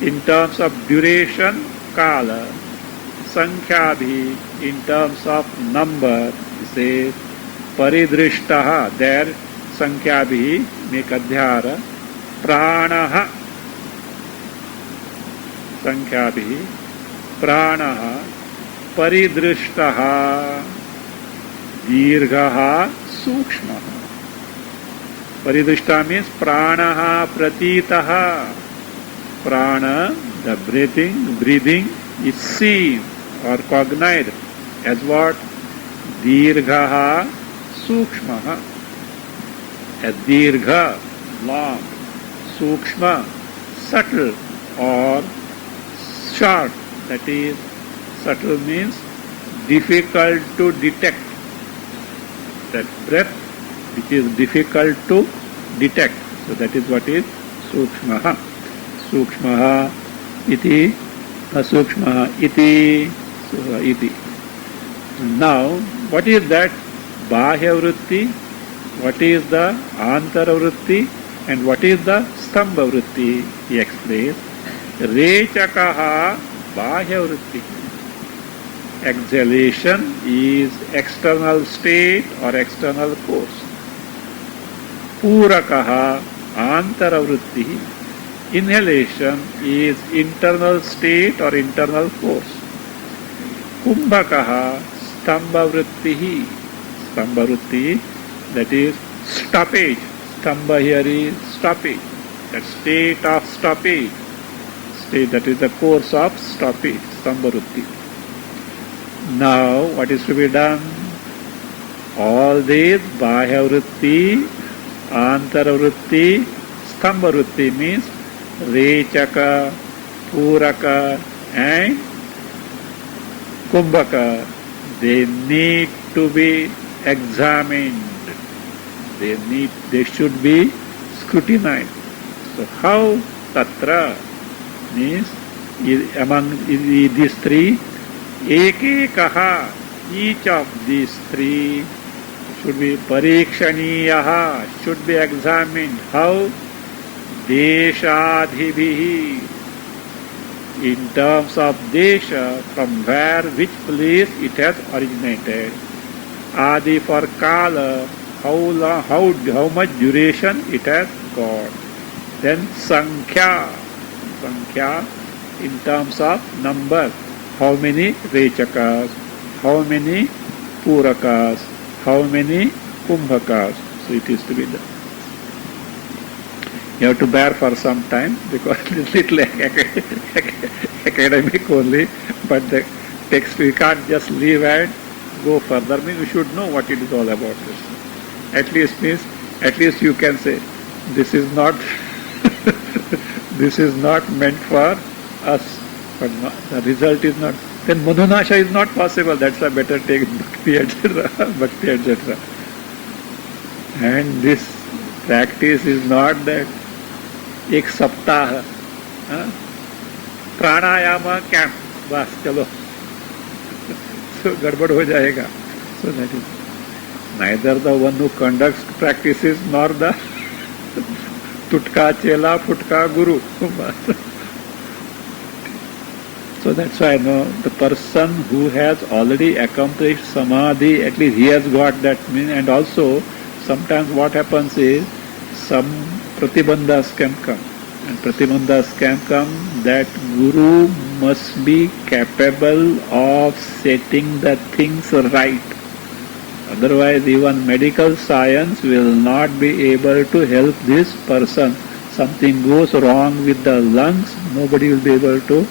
In terms of duration, kala, sankhya in terms of number, he says, paridrishtaha, there, sankhya make adhyara, pranaha, sankhya pranaha, paridrishtaha, दीर्घः सूक्ष्मः. परिदृष्टा means pranaha pratitaha. Prana, the breathing is seen or cognized as what? Dirghaha sukshmaha. A dirgha, long, sukshma, subtle or short. That is, subtle means difficult to detect. That breath which is difficult to detect. So that is what is sukshmaha. Sukshmaha iti, asukshmaha iti. So iti. Now, what is that bahya vritti? What is the antara vritti? And what is the stambha vritti? He explains. Rechakaha bahya vritti. Exhalation is external state or external course. Purakaha antara vritti. Inhalation is internal state or internal course. Kumbhakaha stambha vritti. Stambha vritti, that is stoppage. Stambha here is stoppage. That state of stoppage. State, that is the course of stoppage. Stambha vritti. Now, what is to be done? All these bahya vritti, antara vritti, stambha vritti means rechaka, puraka and kumbhaka. They need to be examined. They should be scrutinized. So how tatra means among these three, ekekaha, each of these three should be parikshaniyaha, should be examined. How? Deshadhibhihi, in terms of desha, from where, which place it has originated. Adi for kala, how long, how much duration it has got. Then sankhya in terms of number. How many rechakas, how many purakas, how many kumbhakas. So it is to be done. You have to bear for some time because it is little academic only, but the text we can't just leave and go further. Means we should know what it is all about. At least you can say, this is not this is not meant for us. But the result is not. Then Madhunasha is not possible. That's why better take Bhakti, etc. Bhakti, etc. And this practice is not that एक सप्ताह प्राणायाम camp बस चलो so गड़बड़ हो जाएगा. So that is neither the one who conducts practices nor the tutka chela futka guru. So that's why I know the person who has already accomplished samadhi, at least he has got that mean. And also sometimes what happens is some pratibandhas can come. And pratibandhas can come that guru must be capable of setting the things right. Otherwise even medical science will not be able to help this person. Something goes wrong with the lungs, nobody will be able to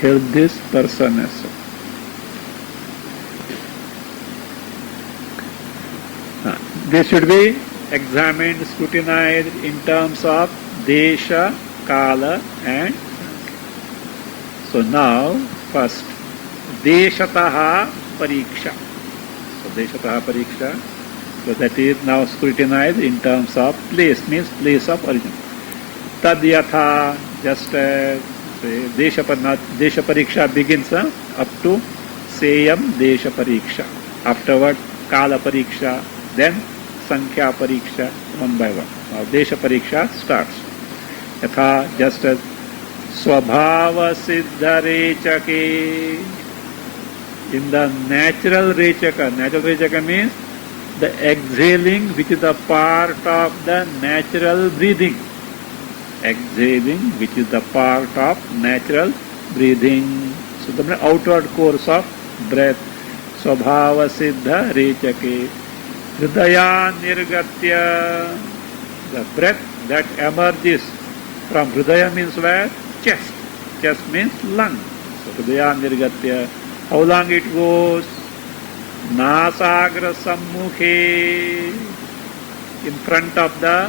help this person as well. They should be examined, scrutinized in terms of desha, kala and so now first deshataha pariksha. So deshataha pariksha. So that is now scrutinized in terms of place, means place of origin. Tad yatha, just as desha pariksha begins up to seyam desha pariksha. Afterward kala pariksha, then sankhya pariksha, one by one. Now desha pariksha starts. Yatha, just as swabhava siddha rechake. In the natural rechaka means the exhaling which is a part of the natural breathing. Exhaling which is the part of natural breathing. So the outward course of breath. Swabhava siddha rechake. Hridaya nirgatya. The breath that emerges from hridaya means where? Chest. Chest means lung. So hridaya nirgatya. How long it goes? Nasagra sammukhe. In front of the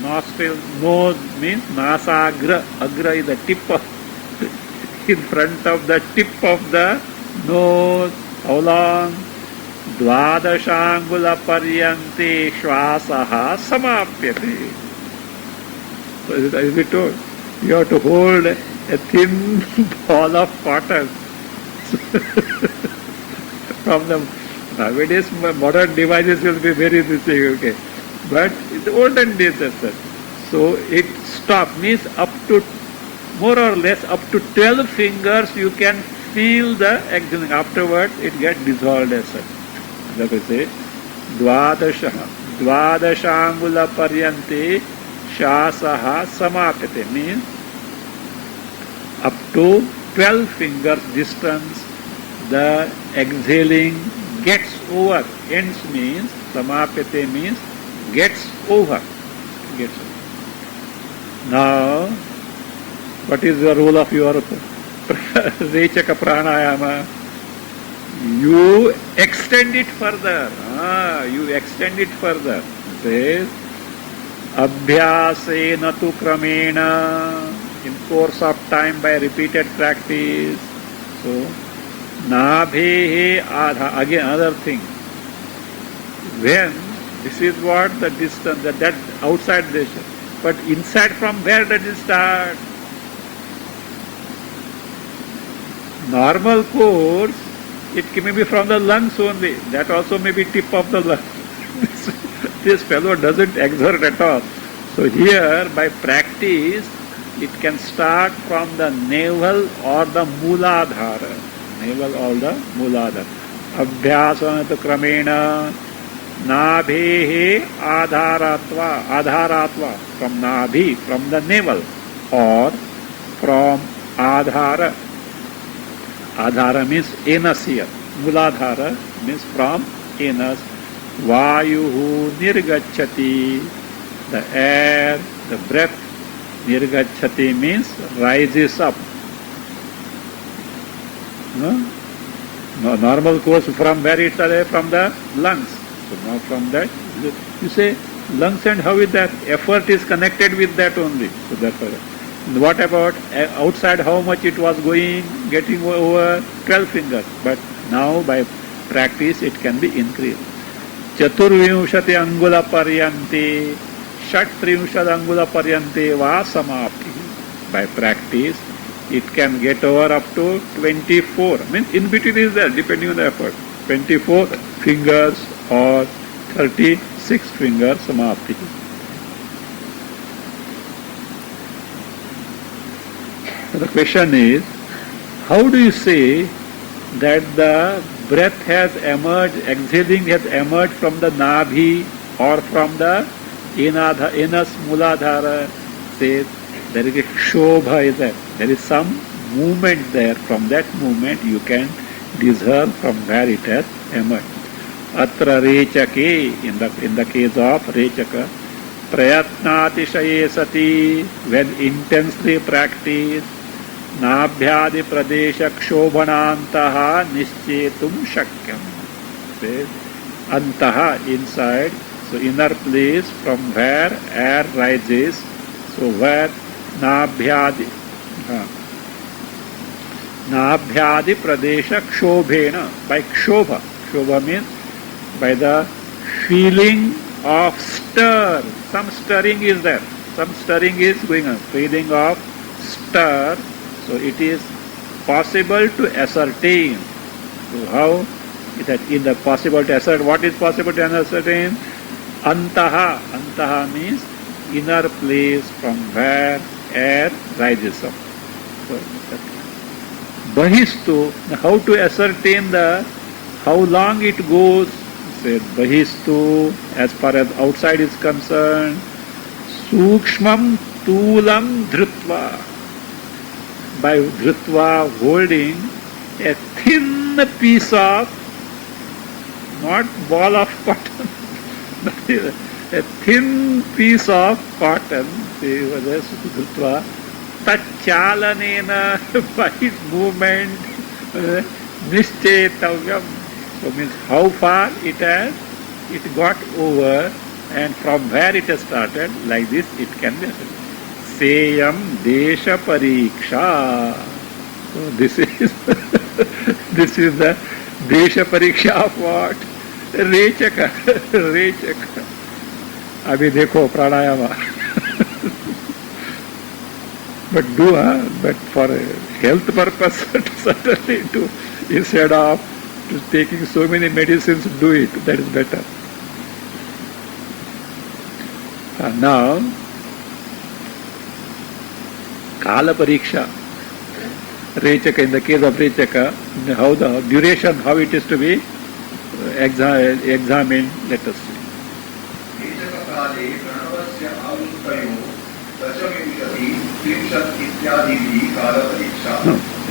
nostril. Nose means nasagra. Agra is the tip of in front of the tip of the nose. How long? Dvadashangula paryante shvasaha samapyate. So as we told, you have to hold a thin ball of cotton. From the nowadays modern devices will be very easy, okay. But in the olden days, so it stopped, means up to more or less up to 12 fingers you can feel the exhaling. Afterwards it gets dissolved as such. That is say dvadashangula paryante shasaha samapyate, means up to 12 fingers distance the exhaling gets over. Ends means samapyate means gets over. Now, what is the role of your rechaka pranayama? You extend it further. You extend it further. It says abhyasena tu kramena. In course of time by repeated practice. So, nabhehe adha. Again another thing. When, this is what the distance, that outside this. But inside from where does it start? Normal course, it may be from the lungs only. That also may be tip of the lung. This fellow doesn't exert at all. So here, by practice, it can start from the navel or the mooladhara. Navel or the mooladhara. Abhyasana tu kramena nabhehe adharatva. From nabhi, from the navel, or from adhara. Adhara means anus here. Mooladhara means from anus. Vayuhu nirgacchati. The air, the breath. Nirgacchati means rises up. No? Normal course from where it is? From the lungs. So now from that, you say lungs, and how is that? Effort is connected with that only. So therefore, what about outside, how much it was going, getting over 12 fingers. But now by practice it can be increased. Chaturvimshati angula paryante, Shatrimshad angula paryante va samapti. By practice it can get over up to 24. Means in between is there, depending on the effort. 24 fingers or 36 fingers samapti. The question is, how do you say that the breath has emerged, exhaling has emerged from the nabhi or from the anus mooladhara? Says there is a shobha is there. There is some movement there. From that movement you can discern from where it has emerged. Atra rechake, in the case of rechaka, prayatnatishaye sati, when intensely practiced, Nabhyadi pradesha kshobhanantaha nischetum shakyam. Antaha, inside, So inner place from where air rises. So where nabhyadi nabhyadi pradesha kshobhena, by kshobha. Kshobha means by the feeling of stir. Some stirring is there. Some stirring is going on. Feeling of stir. So it is possible to ascertain. So how is that in the possible to ascertain? What is possible to ascertain? Antaha. Antaha means inner place from where air rises up. So, Bahistu, how to ascertain the how long it goes? Say Bahistu, as far as outside is concerned, Sukshmam Tulam Dhrutva. By Dhrutva, holding a thin piece of, not ball of cotton, but a thin piece of cotton, Dhrutva, Tachalanena, by its movement, Nischetavyam. So means how far it got over, and from where it has started, like this it can be. Seyam Desha Pariksha. So this is this is the Desha Pariksha of what? Rechaka. Rechaka. Abhi dekho pranayama. But but for health purpose, certainly do, instead of taking so many medicines, do it. That is better. Now, Kala Pariksha, Rechaka, in the case of Rechaka, how the duration, how it is to be examined, let us see.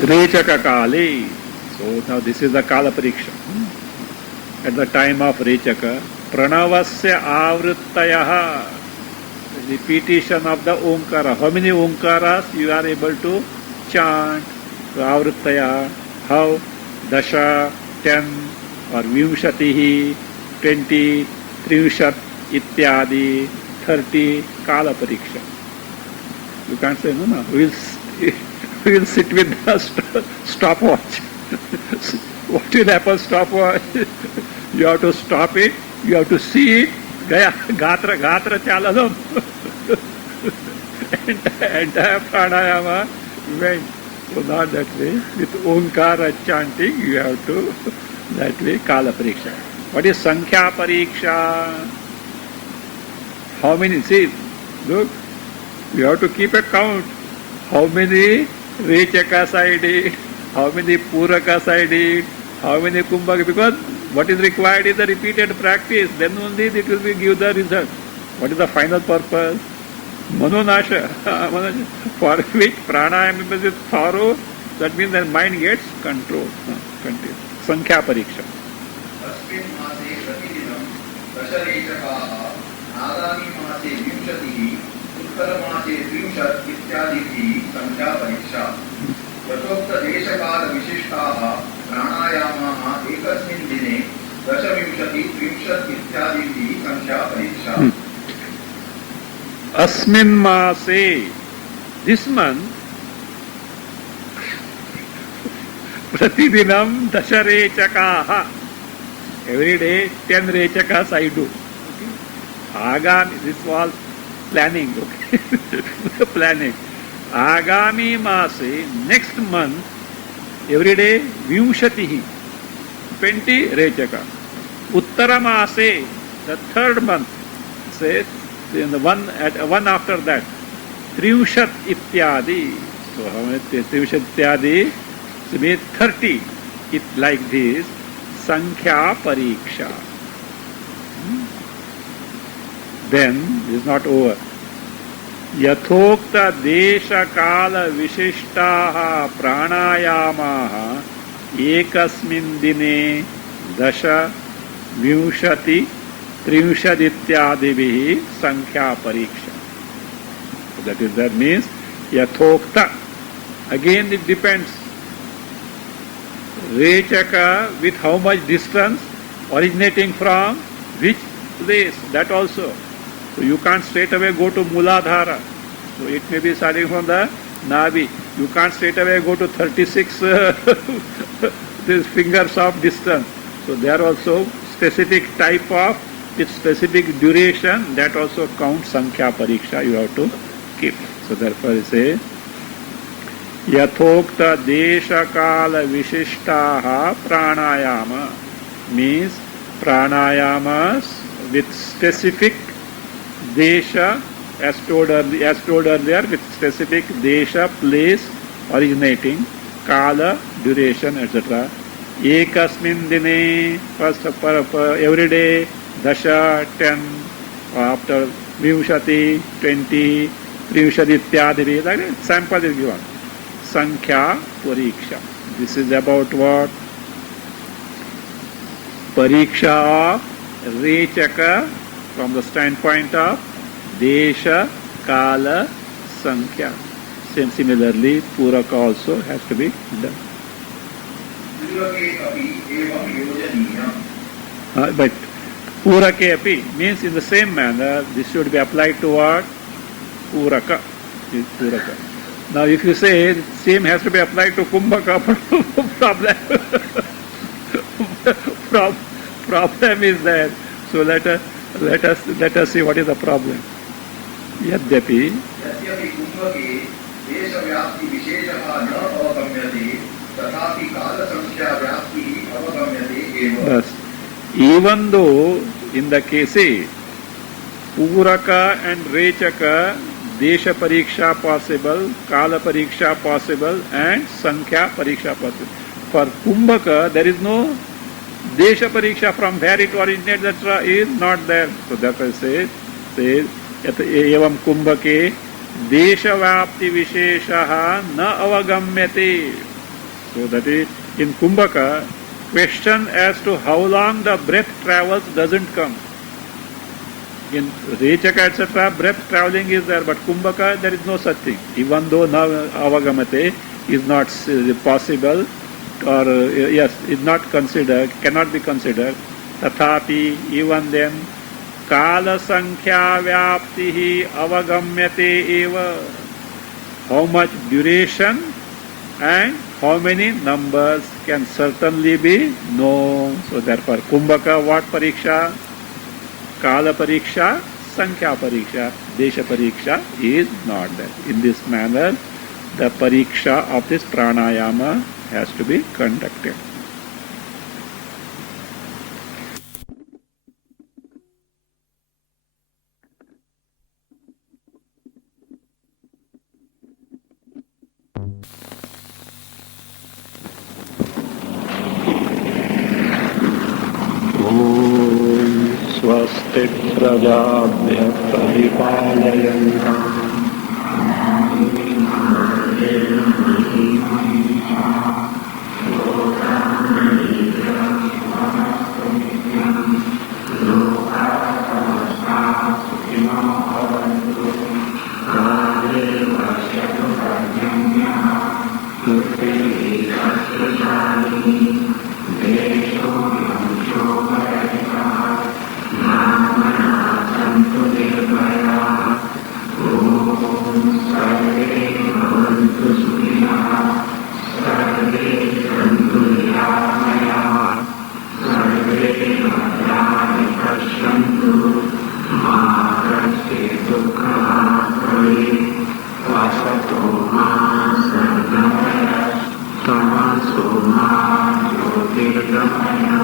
Rechaka Kale. So now this is the Kala Pariksha. At the time of Rechaka, Pranavasya Avrittayaha, repetition of the Omkara. How many Omkaras you are able to chant? So Avrittayaha, how? Dasha, 10, or Vimshatihi, 20, Trimshat, Ityadi, 30, Kala Pariksha. You can't say, no, we'll sit with the stopwatch. What will happen, stopwatch? You have to stop it, you have to see it, Gaya, Gatra Chaladam. Entire pranayama went. So not that way. With Omkara chanting, you have to, that way, Kala Pariksha. What is Sankhya Pariksha? How many, see, look, you have to keep a count. How many Rechakas I did, how many Purakas I did, how many Kumbhaka, because what is required is the repeated practice, then only it will give the result. What is the final purpose? Manonasha, for which pranayama is thorough, that means the mind gets controlled. Sankhya Pariksha. आगामी मासे 20 उत्तरमासे 30 इत्यादिभिः संख्या परीक्षा यथोक्त देशकाल विशिष्टाः प्राणायामाः एकस्मिन् दिने 10 30 इत्यादिभिः संख्या परीक्षा अस्मिन् मासे, this month, प्रतिदिनं 10 रेचकाः, every day 10 rechakas I do. Agami, this was planning, okay? Planning. Agami Mase, next month, every day, Vimshatihi, 20 Rechaka. Uttara Mase, the third month, say, in the one after that, Trimshat Ityadi. So how many Trimshat Ityadi? So means 30. It like this, Sankhya Pariksha. Then it is not over. Yathokta desha kala vishishtaha pranayamaha ekasmin dine dasha vimshati trimshad ityadivihi sankhya pariksha. That means yathokta. Again it depends. Rechaka with how much distance, originating from which place, that also. So you can't straight away go to Muladhara. So it may be starting from the Navi. You can't straight away go to 36 these fingers of distance. So there are also specific type of, with specific duration, that also counts Sankhya Pariksha you have to keep. So therefore you say, Yathokta Desha Kala Vishishtaha Pranayama means pranayamas with specific desha, as told earlier, with specific desha, place, originating, kala, duration, etc. Ekasmin dine, first every day, dasha, 10, after vimshati, 20, trimshati, ityadi, like that, sample is given. Sankhya Pariksha. This is about what? Pariksha of Rechaka from the standpoint of Desha, Kala, Sankhya. Similarly, Puraka also has to be done. But Purake api means in the same manner, this should be applied to what? Puraka. Puraka. Now if you say same has to be applied to Kumbhaka, problem is there. So let us see what is the problem. Yadyapi Kumbhake desha vyapti visheshaha na avagamyate tathapi kala sankhya vyapti avagamyate eva. Yes. Even though in the case Puraka and Rechaka, Desha Pariksha possible, Kala Pariksha possible, and Sankhya Pariksha possible. For Kumbhaka, there is no Desha Pariksha from where it originates, etc. is not there. So therefore says Evam Kumbhake Desha Vapti Visheshaha na avagamyate. So that is, in Kumbhaka, question as to how long the breath travels doesn't come. In Rechaka, etc., breath traveling is there, but Kumbhaka, there is no such thing. Even though now avagamate is not possible, or yes, is not considered, cannot be considered. Tathapi, even then, Kala Sankhya Vyaptihi avagamyate eva. How much duration and how many numbers can certainly be known. So therefore, Kumbhaka, what Pariksha? Kala Pariksha, Sankhya Pariksha, Desha Pariksha is not there. In this manner, the Pariksha of this pranayama has to be conducted. Swasti prajabhya paripalayanta Tamaso ma jyotirgamaya